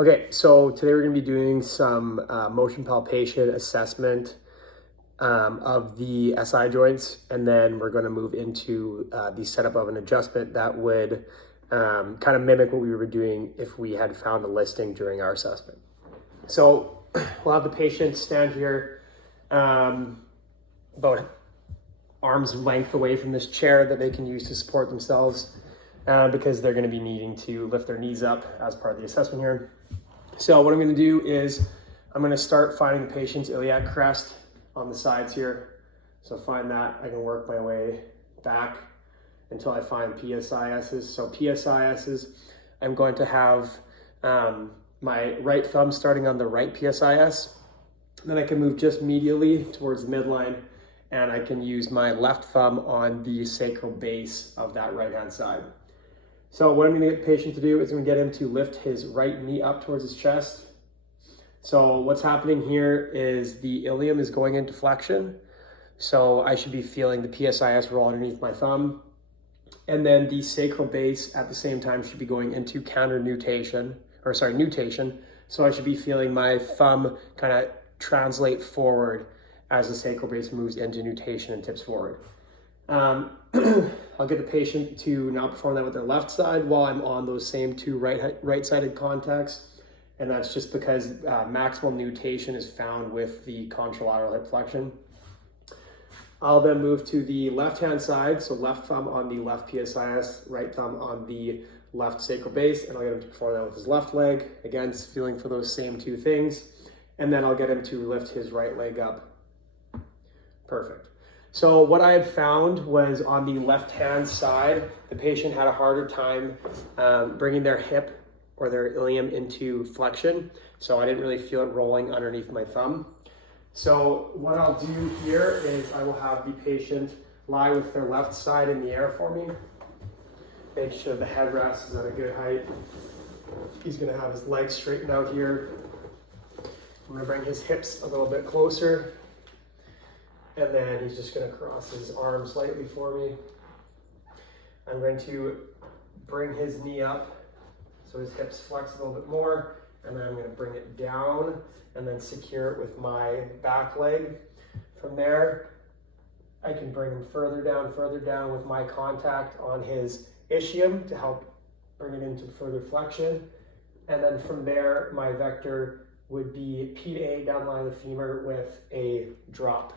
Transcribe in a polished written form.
Okay, so today we're going to be doing some motion palpation assessment of the SI joints, and then we're going to move into the setup of an adjustment that would kind of mimic what we were doing if we had found a listing during our assessment. So we'll have the patient stand here about arm's length away from this chair that they can use to support themselves because they're going to be needing to lift their knees up as part of the assessment here. So what I'm going to do is I'm going to start finding the patient's iliac crest on the sides here. So find that. I can work my way back until I find PSISs. So PSISs, I'm going to have my right thumb starting on the right PSIS. Then I can move just medially towards the midline, and I can use my left thumb on the sacral base of that right-hand side. So what I'm going to get the patient to do is I'm going to get him to lift his right knee up towards his chest. So what's happening here is the ilium is going into flexion. So I should be feeling the PSIS roll underneath my thumb. And then the sacral base at the same time should be going into nutation. So I should be feeling my thumb kind of translate forward as the sacral base moves into nutation and tips forward. I'll get the patient to now perform that with their left side while I'm on those same two right-sided contacts. And that's just because maximal nutation is found with the contralateral hip flexion. I'll then move to the left-hand side, so left thumb on the left PSIS, right thumb on the left sacral base, and I'll get him to perform that with his left leg. Again, feeling for those same two things. And then I'll get him to lift his right leg up. Perfect. So what I had found was on the left-hand side, the patient had a harder time bringing their hip or their ilium into flexion. So I didn't really feel it rolling underneath my thumb. So what I'll do here is I will have the patient lie with their left side in the air for me. Make sure the headrest is at a good height. He's gonna have his legs straightened out here. I'm gonna bring his hips a little bit closer. And then he's just going to cross his arms slightly for me. I'm going to bring his knee up so his hips flex a little bit more. And then I'm going to bring it down and then secure it with my back leg. From there, I can bring him further down with my contact on his ischium to help bring it into further flexion. And then from there, my vector would be P to A down the line of the femur with a drop.